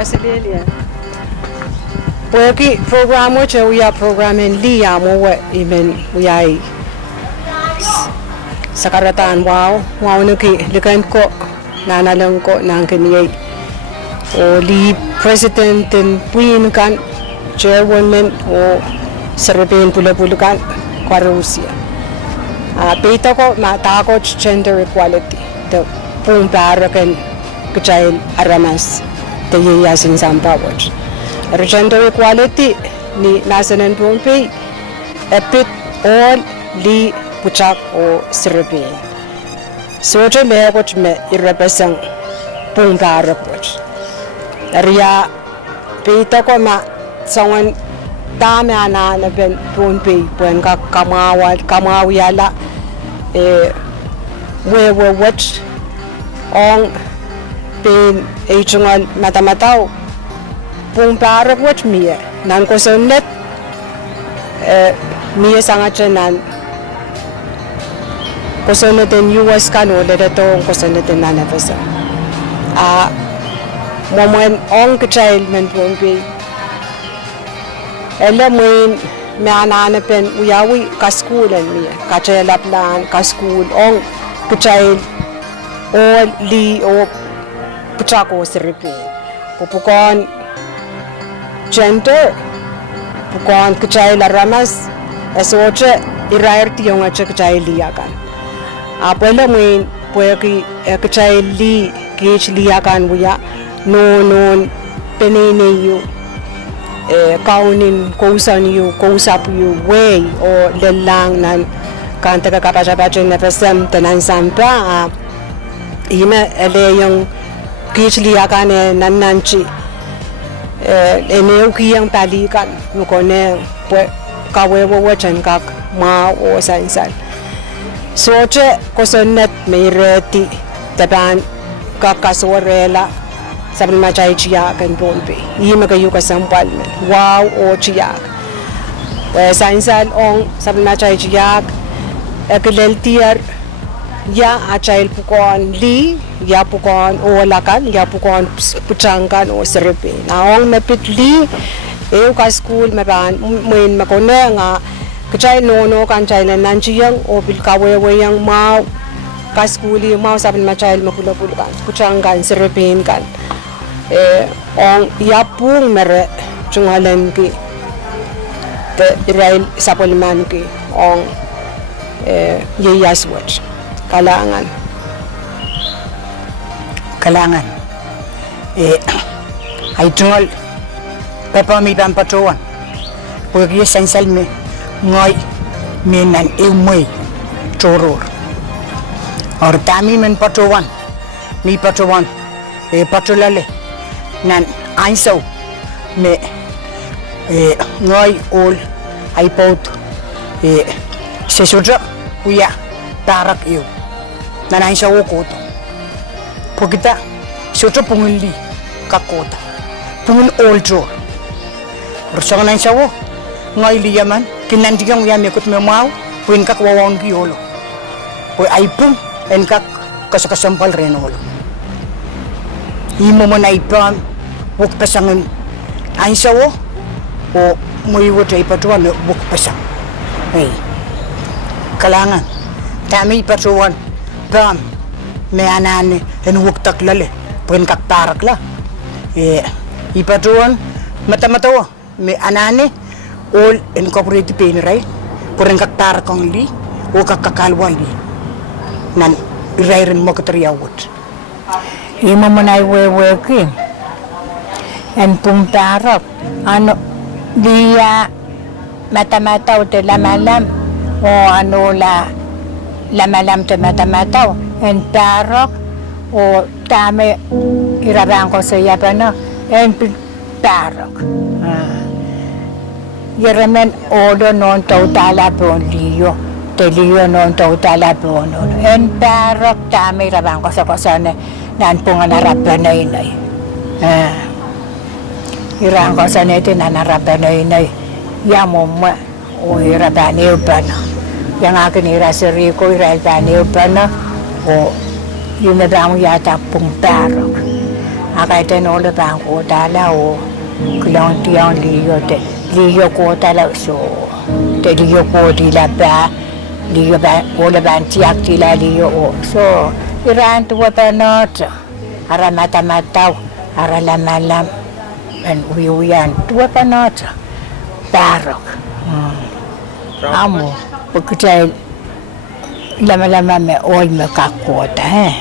Kasilelia. Porque program which we are programming liya mo what even we are sakaratan wow nuki likan ko nanalang ko nang kaniyay o li president and queen kan chairwoman o sarapin pula-pula kan kwarusia. Pita ko matako gender equality the pung para kan kacay aramas yayasin sampawat. Gender equality ni nasanan Pohnpei epit all li puchak o sirapin. Soja mekot me irrepresent pung para poch. Ria pita ko ma sangan dami ana na ben Pohnpei puen ka kamawiyala wewe watch on pin ejungan mata-matao pung para watch mia nan ko sonet mia sangat nan ko sonet in US kanu leto ko sonet nan pesa moment on ka child men Pohnpei ela mein meana pen uyawi ka school en mia ka child plan ka school on ka child all li o puchako siripin pupukon gender pukon kacay laramas esoche irayerti yung acha kacay liyakan apela muin pueki kacay li kich liyakan buya non penene yu kaunin kausan yu kausap yu way o lelang nan kanta kakapacha na pesem tanan sampa ime ele yung kich liyakan nananchi eneu kiyang palikan mukone pues kawewo wachan kak ma o sansan soche kosonet meireti taban kakasorela sabri machay chiya kan Pohnpei yima kayu kasampal men wow o chiyak pues sansan ong sabri machay chiyak ekeleltier ya achail pukon li ya pukon o lakan ya pukon puchangkan o siripin naong mepit li ka school maban muin makone nga kachay nono kan chay na nanchiyang o bilkawewe yang mau ka schooli mau sabin machay mapula-pula kan puchangkan siripin kan ong yapung mere chungalan ki te irail sapulman ki ong yeyaswat kalangan ay tungol pepa mi ban patuan pagi sensal me ngoy menan imui toror or tami men patuan mi patuan patulale nan ainso me ngoy ol ay pot sesuja uya tarak iyo nanay siya ukot pagkita siya punguli kakota pungun oldro rusang nanay siya ngay liyaman kinandigang uya mekot memaw puin kak wawaon kiyolo puy aipum en kak kasakasampal renolo imo mo na ipam wuk pasangin ay siya o muiwo tayo patuan wuk pasang kalangan kami patuan pam me anane en wuktak lale puen kaktarak la ipatuan mata-matawa me anane all incorporated penrai por engaktar kong li o kakakalwan li nan irairin mo katriyawot Imo mo na iwewekin. En pumparok. Ano, dia mata-mataw te lamalam. O ano lamalam te mata-mataw. En parok. O tame irabang ko sa yapano. En parok. Yeremen odo non totala pon liyo. Te liyo non totala pon. En parok tame irabang ko sa kosane. Nan punga narapan na inay. Irang ko sa nete na narapan na inay. Yamo ma. O irapan niyo pa na. Yang akin irasari ko irapan niyo pa na. O yun na ba mo yata pong parok. Akay tenolo pa ang kutala o kulong tiyang liyo te. Liyo ko tala so. Te liyo ko tila pa. Liyo ba, wala ba ang tiyak tila liyo o. So, Iran tuwa pa not, ara mata-mataw, ara lamalam, and uyuyan, tuwa pa not, parok. Amo, pagkutay, lama-lama me all me kakota,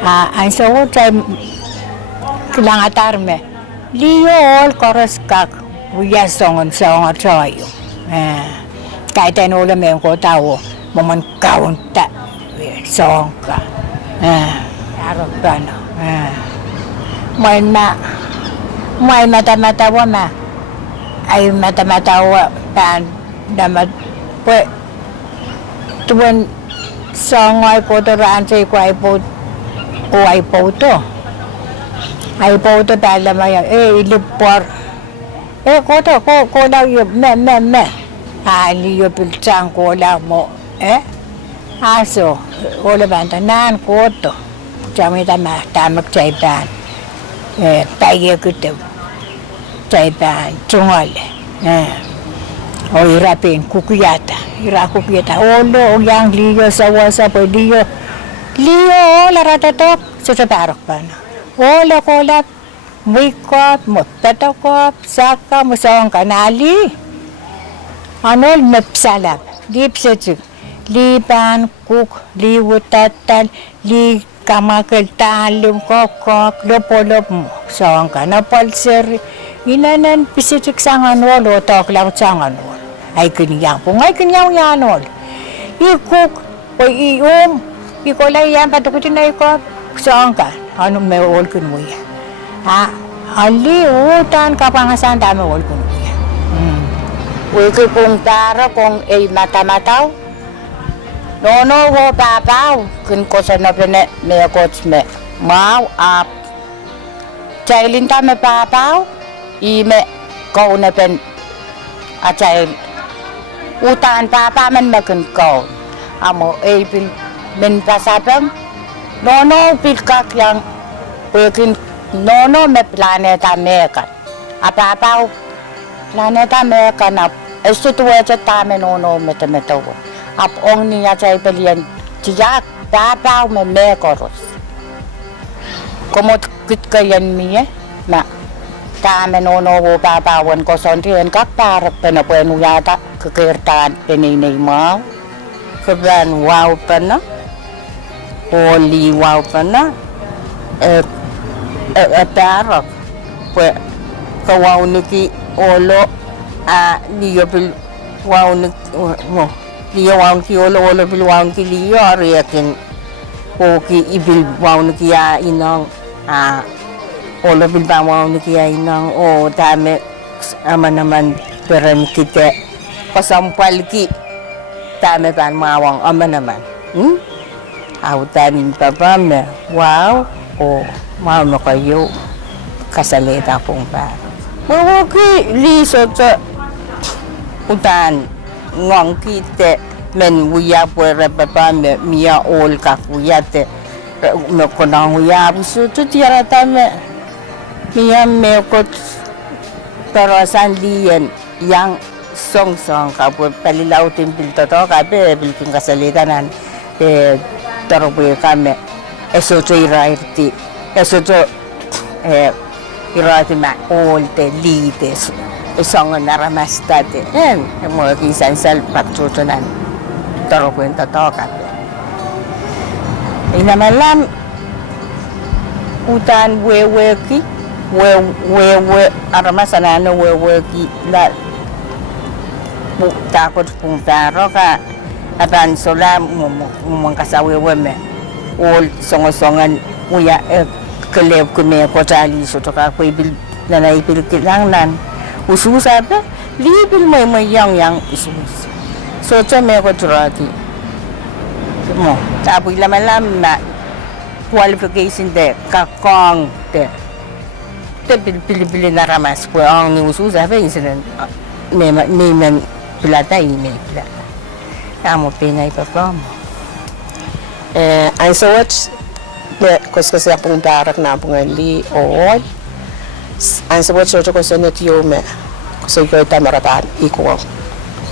ang sa utay, kilangatar me, liyo all koros kak, uyasongon sa tayo. Kahit ano ulam yung kotawo, maman kaunta, song ka. Arok ba no? May mata-matawa ma. Ay mata-matawa pan damat po. Tuwan song ay po to ransi ko ay po o ay po to. Ay po to pala maya. Ilipor. Ko to ko daw yung me. Liyo pilsang ko lang mo. Aso, wala ba tanan ko to. Kami tamak caipan. Pagi kita. Caipan, tungol. O irapin, kukuyata. Olo, yang liyo sa po liyo. Liyo, laratatok. Susaparok pa na. Ola kolap. Wikop, mutatakop. Saka, musawang kanali. Anol, mapsalap. Dipsetsik. Liban, kuk, liwutatal, li kamakal talim kokok, lopolop mo. Saan ka na palser, inanan pisitik sangan wal, o taklaw sangan wal. Ay kanyang yan wal. Ikuk, o ikulay yan, patukutin na ikok, saan ka? Anong may wal kun mo yan? Ali, utan kapangasan dami wal kun mo yan. Wiki pong tara kung ay mata-mataw. Nono wo papaw kun ko sa napene me coach me mau ap chailin ta me papaw I me ko na pen a chail utan papa man me kun ko amo pil men pasapem nono pil kak yang pekin nono me planeta me kan a papaw planeta me kan ap esto tuwa cha ta me nono me te metaw ap ong niya chay pelian tiyak papaw me koros komot kit kayan miye na tame nono wo papawan ko sonrian kak par penapenu yata kekirtaan peninay mau keban wow pana oli wow pana parok pe kawaw niki olo liyo pil wow niki liyo waun ki olo bil waun ki liyo ariakin o ki ibil waun ki ya inang olo bil waun ki ya inang o dame ama naman peran kita pasampal ki dame pan mawang ama naman tanin papa me wow o mau no kayo kasalita pong pa mo ki liso sa utan ngong kite men wuya puere papa me mia ol ka kuyate me konang wuya busu tu tiara tame mia me ko pero sandian yang song ka pu palilaw timpil to ka be bilkin kasalitanan torobe kame eso to irati ma ol te lites isongan naramas tadi mo kisan sal pagtutunan toro kwenta toka ina malam utan wewe aramas anano wewe ki la takot puntaro ka aban sola mumang kasawewe me ol songan uya keleb kume kotali sotoka ko ibil na ibil kilangnan ususa ba libil may yang usus so me ko turati mo tabu malam na qualification de kakong de pili na ramas po ang ni ususa ba incident men pilata ini pilata kamu pinay pa po Ang sawat kasi apong darak na apong ali o ang sawat so ko sa netiyo me so ko tamarapan iko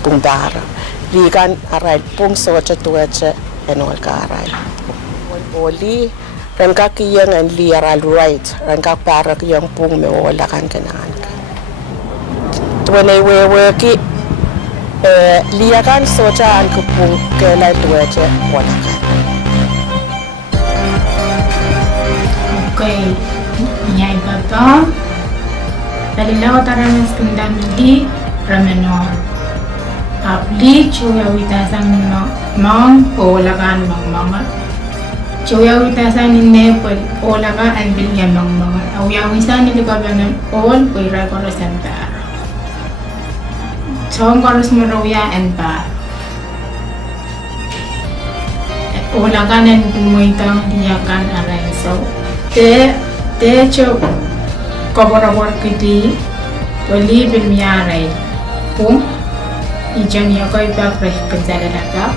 pong darak di kan aray pong sawat tuwache enol ka aray oli rangka kiyang ang li aral right rangka para kiyang pong me wala kan kanaan ka tuwanay wewe ki liya kan socha ang kupong kelay tuwache wala kan. Okay, nyai bata. Dalilaw taranas kundamili ramenor. Apli chuya witasan mang olagan mang mama. Chuya witasan inne olaga and bilya mang mama. Awya wisan ni kabanan all pira korosanta. Chong koros maroya and ba. Olagan and bumuitang diyakan aray so. De hecho colaborar kiti wali bil miyaray pum ijan yakoy pa preh kanjala naka